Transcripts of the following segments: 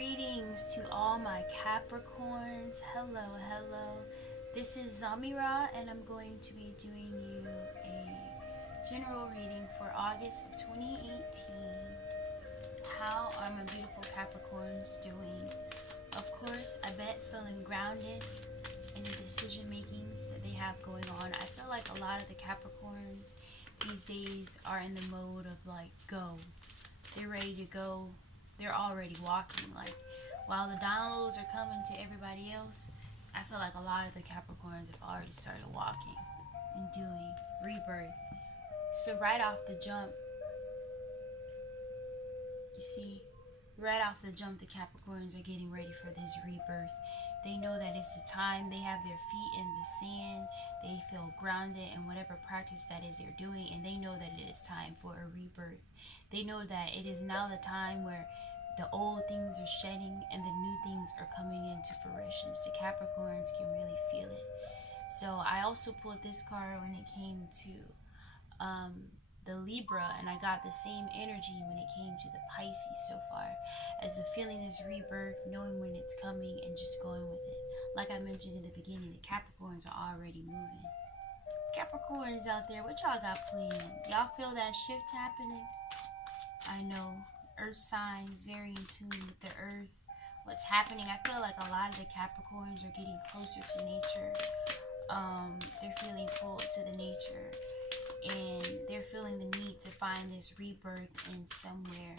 Greetings to all my Capricorns. Hello, hello. This is Zami'Ra, and I'm going to be doing you a general reading for August of 2018. How are my beautiful Capricorns doing? Of course, I bet feeling grounded in the decision makings that they have going on. I feel like a lot of the Capricorns these days are in the mode of like go. They're ready to go. They're already walking. Like, while the downloads are coming to everybody else, I feel like a lot of the Capricorns have already started walking and doing rebirth. So right off the jump, you see, right off the jump, the Capricorns are getting ready for this rebirth. They know that it's the time. They have their feet in the sand. They feel grounded in whatever practice that is they're doing, and they know that it is time for a rebirth. They know that it is now the time where the old things are shedding and the new things are coming into fruition. The Capricorns can really feel it. So I also pulled this card when it came to the Libra, and I got the same energy when it came to the Pisces so far, as a feeling this rebirth, knowing when it's coming and just going with it. Like I mentioned in the beginning, the Capricorns are already moving. Capricorns out there, what y'all got planned? Y'all feel that shift happening? I know earth signs, very in tune with the earth, what's happening. I feel like a lot of the Capricorns are getting closer to nature. They're feeling pulled to the nature, and they're feeling the need to find this rebirth in somewhere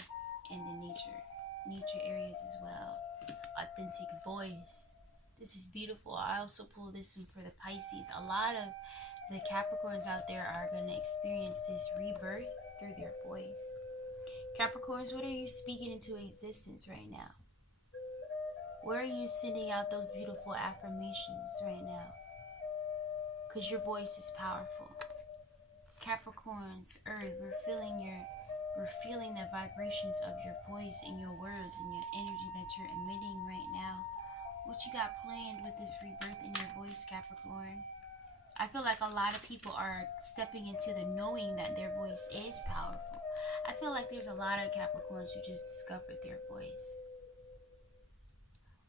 in the nature areas as well. Authentic voice. This is beautiful. I also pulled this one for the Pisces. A lot of the Capricorns out there are going to experience this rebirth through their voice. Capricorns, what are you speaking into existence right now? Where are you sending out those beautiful affirmations right now? Because your voice is powerful. Capricorns, Earth, we're feeling the vibrations of your voice and your words and your energy that you're emitting right now. What you got planned with this rebirth in your voice, Capricorn? I feel like a lot of people are stepping into the knowing that their voice is powerful. I feel like there's a lot of Capricorns who just discovered their voice.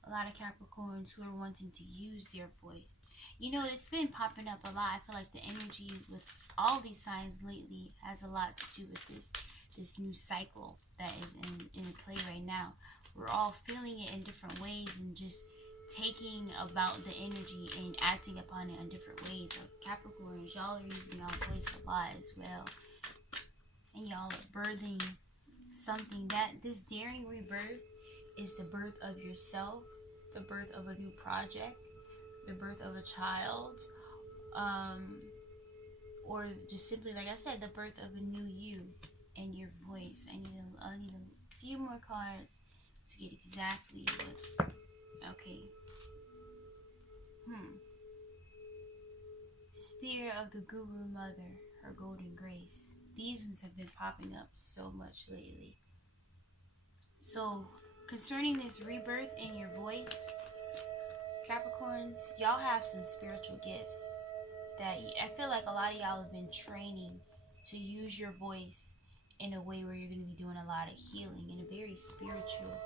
A lot of Capricorns who are wanting to use their voice. You know, it's been popping up a lot. I feel like the energy with all these signs lately has a lot to do with this new cycle that is in play right now. We're all feeling it in different ways and just taking about the energy and acting upon it in different ways. So Capricorns, y'all are using y'all voice a lot as well. And y'all are birthing something. That this daring rebirth is the birth of yourself, the birth of a new project, the birth of a child, or just simply, like I said, the birth of a new you and your voice. I need a few more cards to get exactly what's okay. Spirit of the Guru Mother, her golden grace. These ones have been popping up so much lately. So, concerning this rebirth in your voice, Capricorns, y'all have some spiritual gifts that I feel like a lot of y'all have been training to use your voice in a way where you're going to be doing a lot of healing in a very spiritual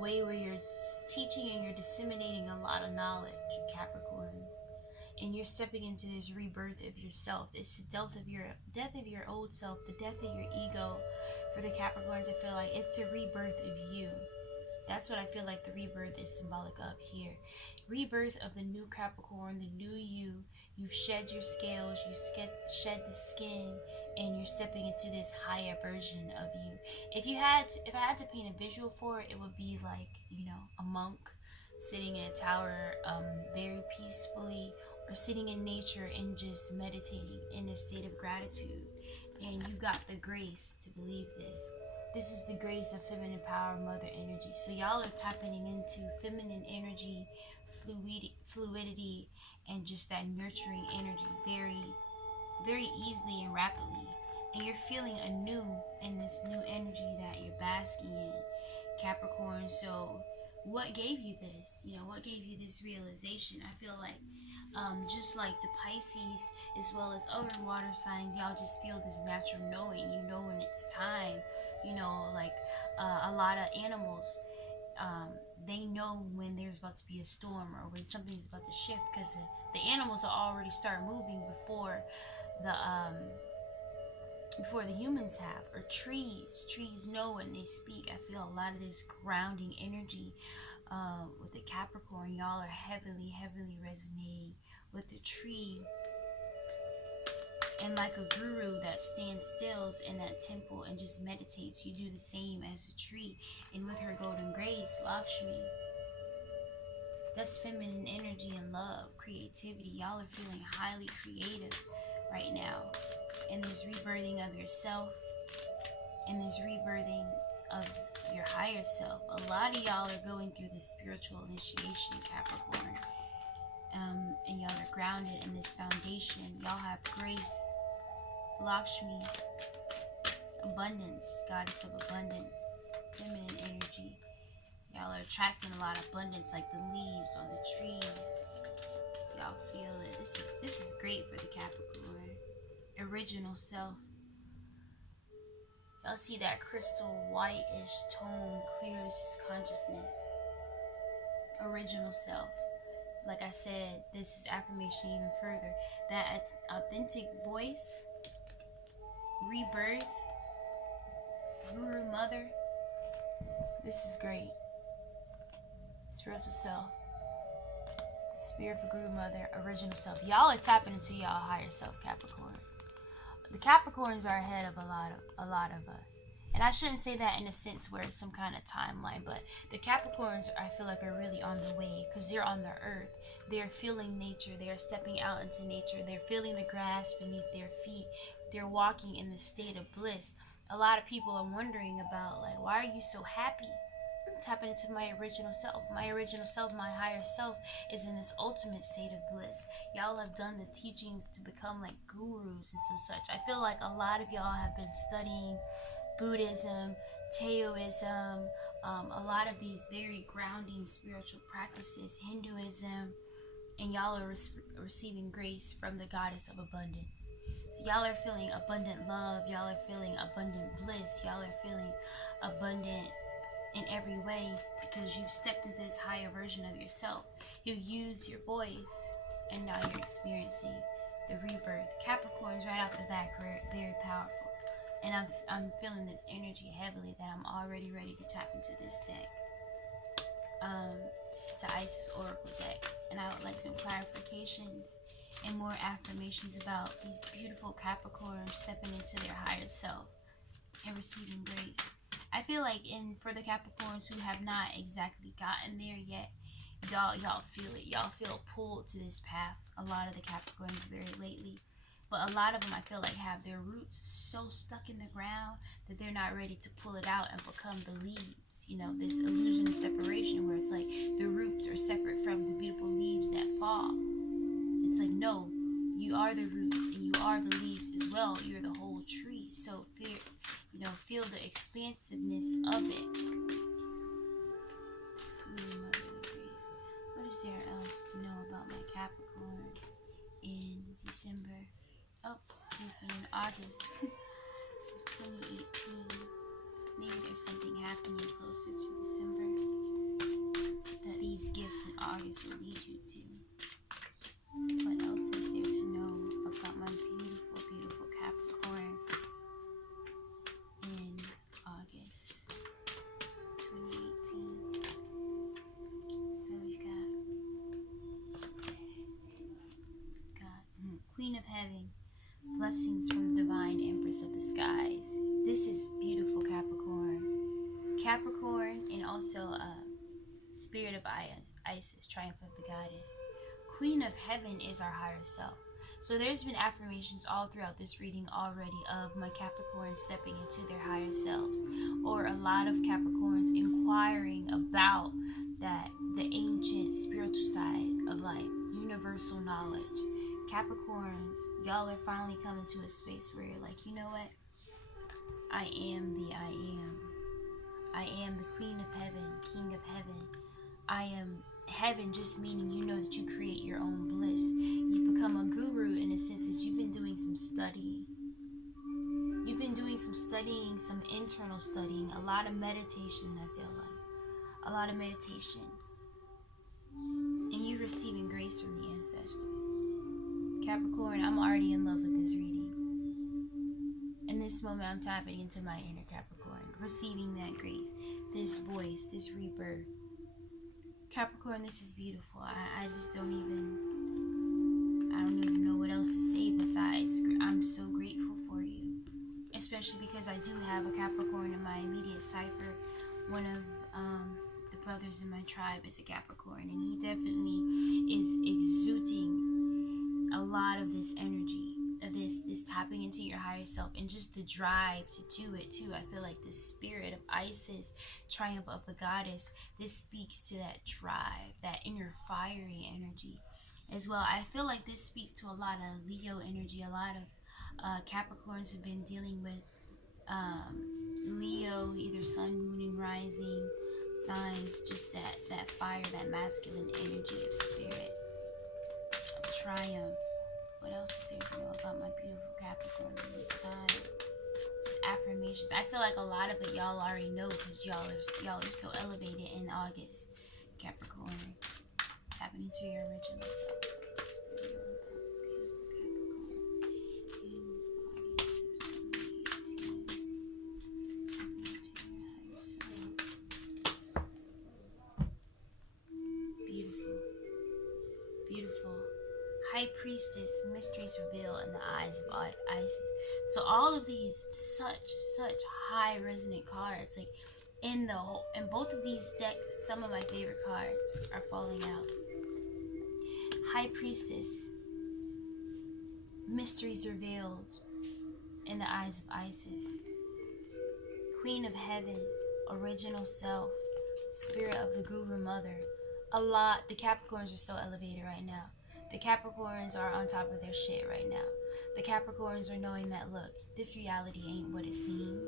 way, where you're teaching and you're disseminating a lot of knowledge, Capricorns. And you're stepping into this rebirth of yourself. It's the death of your old self, the death of your ego. For the Capricorns, I feel like it's the rebirth of you. That's what I feel like the rebirth is symbolic of here. Rebirth of the new Capricorn, the new you. You've shed your scales, you shed the skin, and you're stepping into this higher version of you. If I had to paint a visual for it, it would be like, a monk sitting in a tower, very peacefully, or sitting in nature and just meditating in a state of gratitude. And you got the grace to believe this. This is the grace of feminine power, mother energy. So y'all are tapping into feminine energy, fluidity, and just that nurturing energy very, very easily and rapidly. And you're feeling anew in this new energy that you're basking in, Capricorn. So what gave you this? What gave you this realization? I feel like just like the Pisces as well as other water signs, y'all just feel this natural knowing. You know when it's time. Like a lot of animals, They know when there's about to be a storm or when something's about to shift, because the animals will already start moving the before the humans have. Or trees know when they speak. I feel a lot of this grounding energy with the Capricorn. Y'all are heavily resonating with the tree. And like a guru that stands still in that temple and just meditates, you do the same as a tree. And with her golden grace, Lakshmi, that's feminine energy and love, creativity. Y'all are feeling highly creative right now. And this rebirthing of yourself, and this rebirthing of your higher self. A lot of y'all are going through this spiritual initiation, Capricorn. And y'all are grounded in this foundation. Y'all have grace, Lakshmi, abundance, goddess of abundance, feminine energy. Y'all are attracting a lot of abundance, like the leaves on the trees. Y'all feel it. This is great for the Capricorn. Original self. Y'all see that crystal whitish tone clears his consciousness. Original self. Like I said, this is affirmation even further. That authentic voice, rebirth, guru mother. This is great. Spiritual self. Spirit for guru mother, original self. Y'all are tapping into y'all higher self, Capricorn. The Capricorns are ahead of a lot of us. And I shouldn't say that in a sense where it's some kind of timeline, but the Capricorns, I feel like, are really on the way, because they're on the earth. They're feeling nature. They are stepping out into nature. They're feeling the grass beneath their feet. They're walking in the state of bliss. A lot of people are wondering about, like, why are you so happy? I'm tapping into my original self. My original self, my higher self, is in this ultimate state of bliss. Y'all have done the teachings to become like gurus and some such. I feel like a lot of y'all have been studying Buddhism, Taoism, a lot of these very grounding spiritual practices, Hinduism, and y'all are receiving grace from the goddess of abundance. So y'all are feeling abundant love, y'all are feeling abundant bliss, y'all are feeling abundant in every way, because you've stepped into this higher version of yourself. You used your voice, and now you're experiencing the rebirth. Capricorns right off the bat are very powerful. And I'm feeling this energy heavily that I'm already ready to tap into this deck. This is the Isis Oracle deck. And I would like some clarifications and more affirmations about these beautiful Capricorns stepping into their higher self and receiving grace. I feel like for the Capricorns who have not exactly gotten there yet, y'all feel it. Y'all feel pulled to this path. A lot of the Capricorns very lately. But a lot of them, I feel like, have their roots so stuck in the ground that they're not ready to pull it out and become the leaves. You know, this illusion of separation where it's like the roots are separate from the beautiful leaves that fall. It's like, no, you are the roots and you are the leaves as well. You're the whole tree. So feel the expansiveness of it. What is there else to know about my Capricorns in December? In August 2018. Maybe there's something happening closer to December that these gifts in August will lead you to. What else is there to know about my beautiful, beautiful Capricorn in August 2018? So you got Queen of Heaven. Blessings from the Divine Empress of the Skies. This is beautiful, Capricorn. Capricorn, and also Spirit of Isis, Triumph of the Goddess. Queen of Heaven is our higher self. So there's been affirmations all throughout this reading already of my Capricorns stepping into their higher selves, or a lot of Capricorns inquiring about the ancient spiritual side of life, universal knowledge. Capricorns, y'all are finally coming to a space where you're like, you know what? I am the I am. I am the Queen of Heaven, King of Heaven. I am heaven, just meaning you know that you create your own bliss. You've become a guru in a sense that you've been doing some studying. You've been doing some studying, some internal studying, a lot of meditation, I feel like. a lot of meditation, and you receiving grace from the ancestors. Capricorn, I'm already in love with this reading. In this moment, I'm tapping into my inner Capricorn, receiving that grace, this voice, this rebirth. Capricorn, this is beautiful. I just don't even know what else to say besides I'm so grateful for you. Especially because I do have a Capricorn in my immediate cipher. One of the brothers in my tribe is a Capricorn, and he definitely is exuding a lot of this energy, of this tapping into your higher self, and just the drive to do it too. I feel like the spirit of Isis, triumph of the goddess, this speaks to that drive, that inner fiery energy as well. I feel like this speaks to a lot of Leo energy. A lot of Capricorns have been dealing with Leo, either sun, moon, and rising signs, just that fire, that masculine energy of spirit, of triumph. What else is there to know about my beautiful Capricorn in this time? Just affirmations. I feel like a lot of it y'all already know, because y'all are so elevated in August. Capricorn, tapping into your original self. High Priestess, mysteries revealed in the eyes of Isis. So all of these such high resonant cards, like in both of these decks, some of my favorite cards are falling out. High Priestess, mysteries revealed in the eyes of Isis. Queen of Heaven, original self, spirit of the Guru Mother. The Capricorns are so elevated right now. The Capricorns are on top of their shit right now. The Capricorns are knowing that, look, this reality ain't what it seems.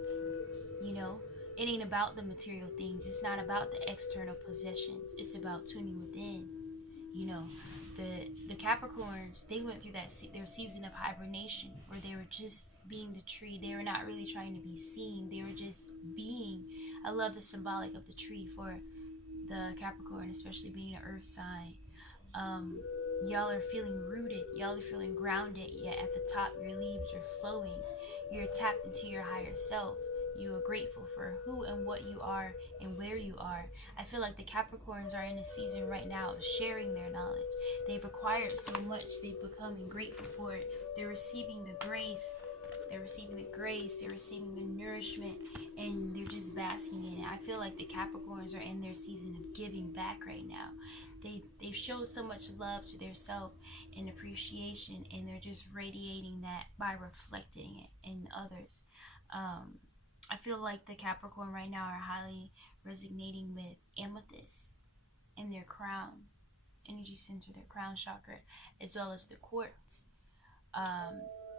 You know, it ain't about the material things. It's not about the external possessions. It's about tuning within. You know, the Capricorns, they went through their season of hibernation, where they were just being the tree. They were not really trying to be seen. They were just being. I love the symbolic of the tree for the Capricorn, especially being an earth sign. Y'all are feeling rooted, y'all are feeling grounded, yet at the top your leaves are flowing. You're tapped into your higher self. You are grateful for who and what you are and where you are. I feel like the Capricorns are in a season right now of sharing their knowledge. They've acquired so much, they've become grateful for it. They're receiving the grace, they're receiving the nourishment, and they're just basking in it. I feel like the Capricorns are in their season of giving back right now. They've showed so much love to their self and appreciation, and they're just radiating that by reflecting it in others. I feel like the Capricorn right now are highly resonating with amethyst in their crown, energy center, their crown chakra, as well as the quartz,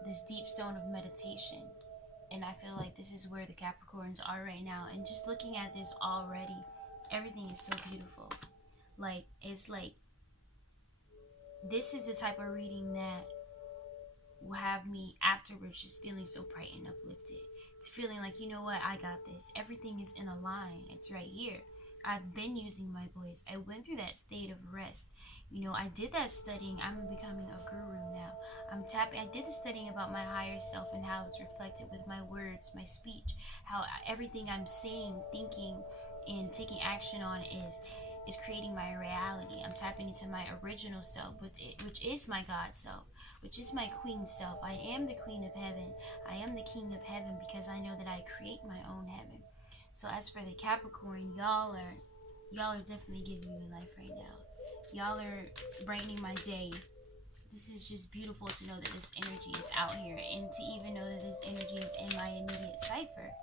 this deep stone of meditation. And I feel like this is where the Capricorns are right now. And just looking at this already, everything is so beautiful. Like, it's like, this is the type of reading that will have me afterwards just feeling so bright and uplifted. It's feeling like, you know what, I got this. Everything is in a line. It's right here. I've been using my voice. I went through that state of rest. You know, I did that studying. I'm becoming a guru now. I did the studying about my higher self and how it's reflected with my words, my speech, how everything I'm saying, thinking, and taking action on is creating my reality. I'm tapping into my original self, which is my God self, which is my queen self. I am the queen of heaven. I am the king of heaven, because I know that I create my own heaven. So as for the Capricorn, y'all are definitely giving me life right now. Y'all are brightening my day. This is just beautiful to know that this energy is out here, and to even know that this energy is in my immediate cipher.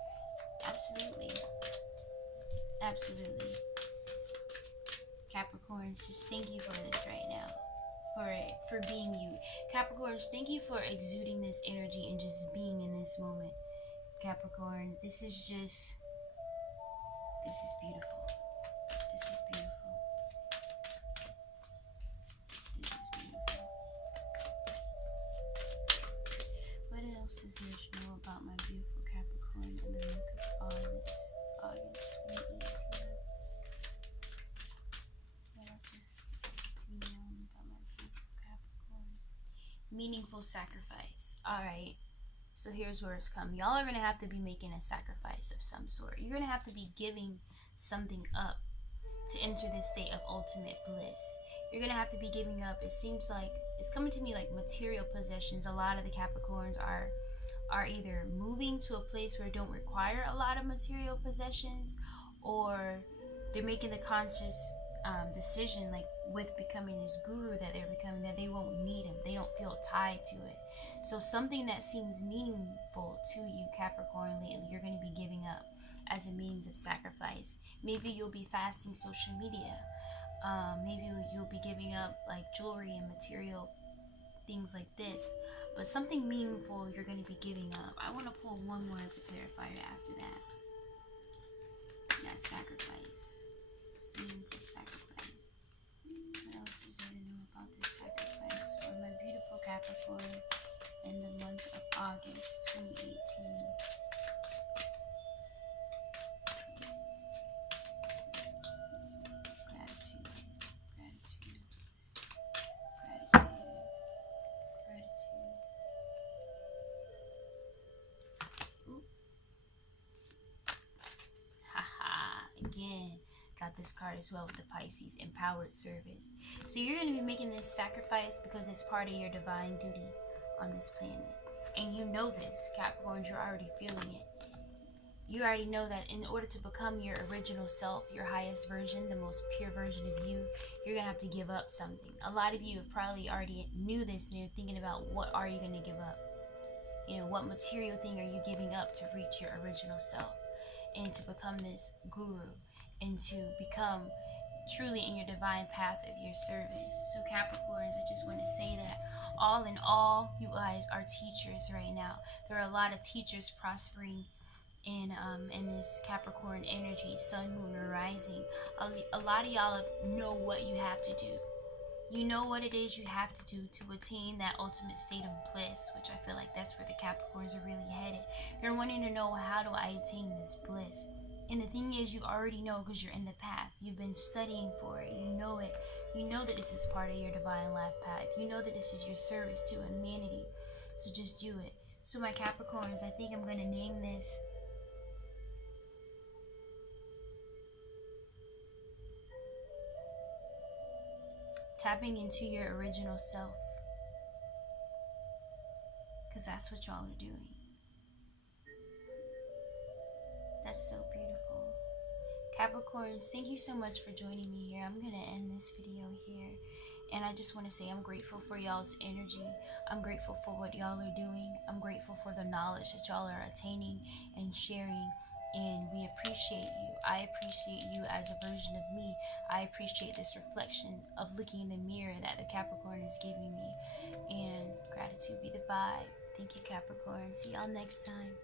Absolutely. Absolutely. Capricorns, just thank you for this right now. For being you. Capricorns, thank you for exuding this energy and just being in this moment. Capricorn, this is beautiful. This is beautiful. This is beautiful. What else is there to know about my beautiful Capricorn in the month of August 2018? Meaningful sacrifice. Alright. So here's where it's come. Y'all are going to have to be making a sacrifice of some sort. You're going to have to be giving something up to enter this state of ultimate bliss. You're going to have to be giving up. It seems like it's coming to me like material possessions. A lot of the Capricorns are either moving to a place where it don't require a lot of material possessions, or they're making the conscious decision, like with becoming this guru that they're becoming, that they won't need him. They don't feel tied to it. So something that seems meaningful to you, Capricorn, lately, you're going to be giving up as a means of sacrifice. Maybe you'll be fasting social media. Maybe you'll be giving up like jewelry and material things like this. But something meaningful you're going to be giving up. I want to pull one more as a clarifier after that. That sacrifice. It's meaningful sacrifice. What else is there to know about this sacrifice for my beautiful Capricorn in the month of August 2018? Gratitude, gratitude, gratitude, gratitude. Ooh. Haha, again. Got this card as well with the Pisces, empowered service. So you're going to be making this sacrifice because it's part of your divine duty on this planet. And you know this, Capricorns, you're already feeling it. You already know that in order to become your original self, your highest version, the most pure version of you, you're going to have to give up something. A lot of you have probably already knew this and you're thinking about what are you going to give up? You know, what material thing are you giving up to reach your original self and to become this guru and to become truly in your divine path of your service. So Capricorns, I just want to say that all in all, you guys are teachers right now. There are a lot of teachers prospering in this Capricorn energy, sun, moon, or rising. A lot of y'all know what you have to do. You know what it is you have to do to attain that ultimate state of bliss, which I feel like that's where the Capricorns are really headed. They're wanting to know, how do I attain this bliss? And the thing is, you already know because you're in the path. You've been studying for it. You know it. You know that this is part of your divine life path. You know that this is your service to humanity. So just do it. So my Capricorns, I think I'm going to name this tapping into your original self. Because that's what y'all are doing. That's so beautiful. Capricorns, thank you so much for joining me here. I'm going to end this video here. And I just want to say I'm grateful for y'all's energy. I'm grateful for what y'all are doing. I'm grateful for the knowledge that y'all are attaining and sharing. And we appreciate you. I appreciate you as a version of me. I appreciate this reflection of looking in the mirror that the Capricorn is giving me. And gratitude be the vibe. Thank you, Capricorn. See y'all next time.